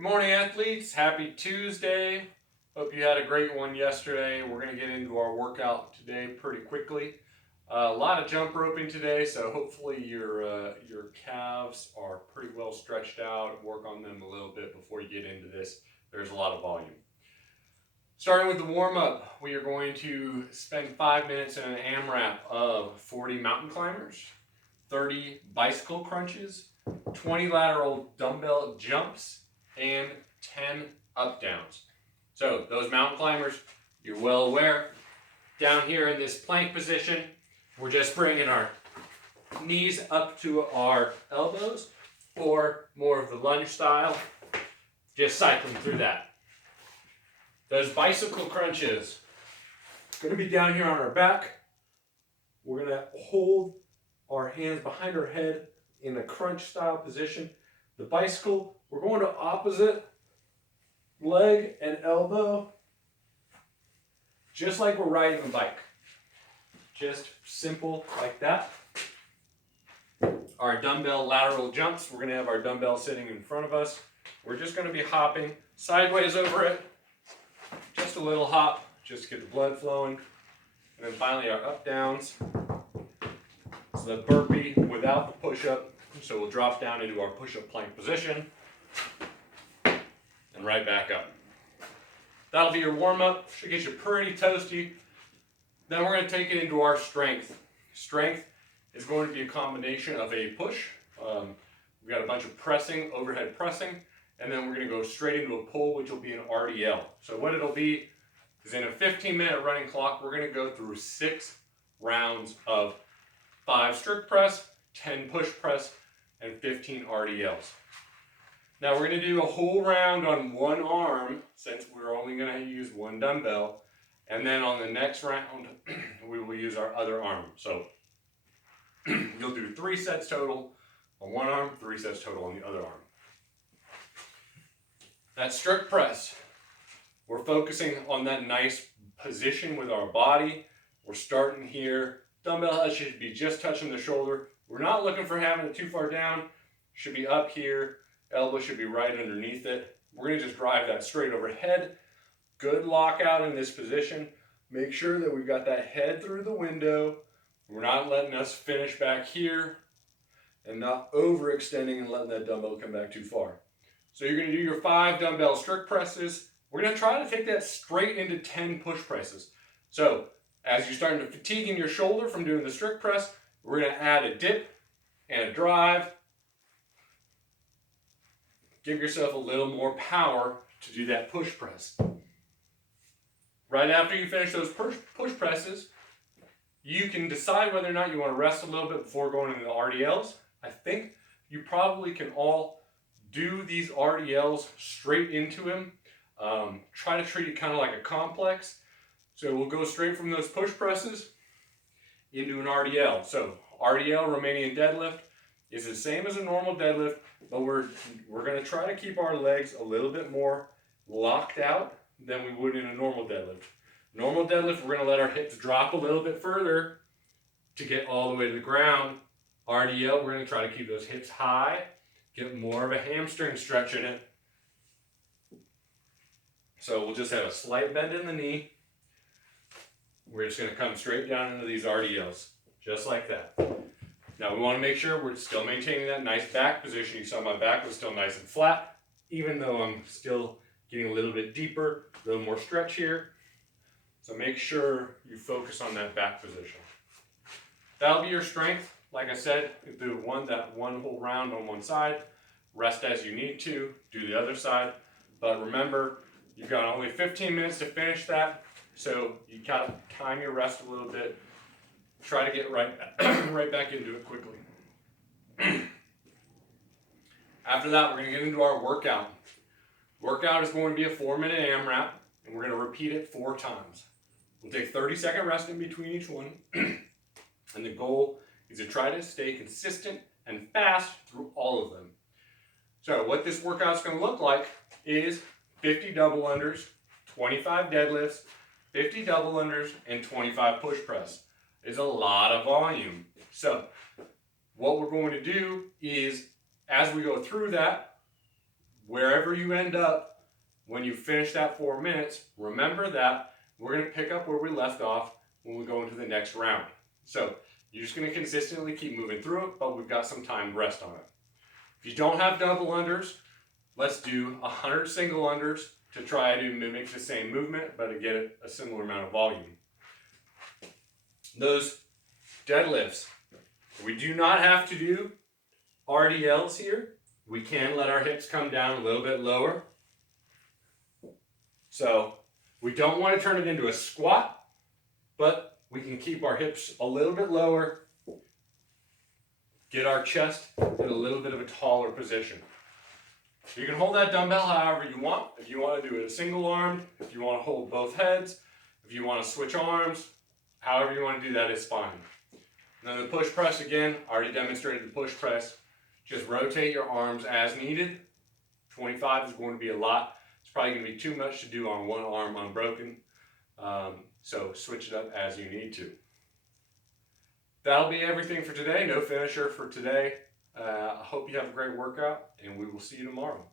Good morning, athletes. Happy Tuesday. Hope you had a great one yesterday. We're going to get into our workout today pretty quickly. A lot of jump roping today, so hopefully your calves are pretty well stretched out. Work on them a little bit before you get into this. There's a lot of volume. Starting with the warm-up, we are going to spend 5 minutes in an AMRAP of 40 mountain climbers, 30 bicycle crunches, 20 lateral dumbbell jumps, and 10 up downs. So those mountain climbers, you're well aware, down here in this plank position, we're just bringing our knees up to our elbows, or more of the lunge style, just cycling through that. Those bicycle crunches, going to be down here on our back. We're going to hold our hands behind our head in a crunch style position. The bicycle, we're going to opposite leg and elbow, just like we're riding a bike. Just simple like that. Our dumbbell lateral jumps, we're going to have our dumbbell sitting in front of us. We're just going to be hopping sideways over it. Just a little hop, just to get the blood flowing. And then finally our up downs. So the burpee without the push-up. So we'll drop down into our push-up plank position. And right back up. That'll be your warm-up. Should get you pretty toasty. Then we're going to take it into our strength. Strength is going to be a combination of a push. We've got a bunch of pressing, overhead pressing, and then we're going to go straight into a pull, which will be an RDL. So what it'll be is in a 15-minute running clock, we're going to go through 6 rounds of 5 strict press, 10 push press, and 15 RDLs. Now we're going to do a whole round on one arm, since we're only going to use one dumbbell, and then on the next round, we will use our other arm. So you'll do 3 sets total on one arm, 3 sets total on the other arm. That strict press, we're focusing on that nice position with our body. We're starting here. Dumbbell head should be just touching the shoulder. We're not looking for having it too far down. Should be up here. Elbow should be right underneath it. We're going to just drive that straight overhead. Good lockout in this position. Make sure that we've got that head through the window. We're not letting us finish back here and not overextending and letting that dumbbell come back too far. So you're going to do your 5 dumbbell strict presses. We're going to try to take that straight into 10 push presses. So as you're starting to fatigue in your shoulder from doing the strict press, we're going to add a dip and a drive. Give yourself a little more power to do that push press. Right after you finish those push presses, you can decide whether or not you want to rest a little bit before going into the RDLs. I think you probably can all do these RDLs straight into him. Try to treat it kind of like a complex. So we'll go straight from those push presses into an RDL. So RDL, Romanian deadlift, is the same as a normal deadlift, but we're going to try to keep our legs a little bit more locked out than we would in a normal deadlift. Normal deadlift, we're going to let our hips drop a little bit further to get all the way to the ground. RDL, we're going to try to keep those hips high, get more of a hamstring stretch in it. So we'll just have a slight bend in the knee. We're just going to come straight down into these RDLs, just like that. Now we want to make sure we're still maintaining that nice back position. You saw my back was still nice and flat, even though I'm still getting a little bit deeper, a little more stretch here. So make sure you focus on that back position. That'll be your strength. Like I said, you do that one whole round on one side. Rest as you need to. Do the other side. But remember, you've got only 15 minutes to finish that. So you gotta time your rest a little bit. Try to get right back into it quickly. After that, we're going to get into our workout. Workout is going to be a 4-minute AMRAP, and we're going to repeat it 4 times. We'll take 30-second rest in between each one, and the goal is to try to stay consistent and fast through all of them. So what this workout is going to look like is 50 double unders, 25 deadlifts, 50 double unders, and 25 push press. It's a lot of volume. So what we're going to do is, as we go through that, wherever you end up when you finish that 4 minutes, remember that we're going to pick up where we left off when we go into the next round. So you're just going to consistently keep moving through it, but we've got some time to rest on it. If you don't have double unders, let's do 100 single unders to try to mimic the same movement, but to get a similar amount of volume. Those deadlifts, we do not have to do RDLs here. We can let our hips come down a little bit lower. So we don't want to turn it into a squat, but we can keep our hips a little bit lower, get our chest in a little bit of a taller position. You can hold that dumbbell however you want. If you want to do it single armed, if you want to hold both heads, if you want to switch arms, however you want to do that is fine. And then the push press again, I already demonstrated the push press. Just rotate your arms as needed. 25 is going to be a lot. It's probably going to be too much to do on one arm unbroken. So switch it up as you need to. That'll be everything for today. No finisher for today. I hope you have a great workout, and we will see you tomorrow.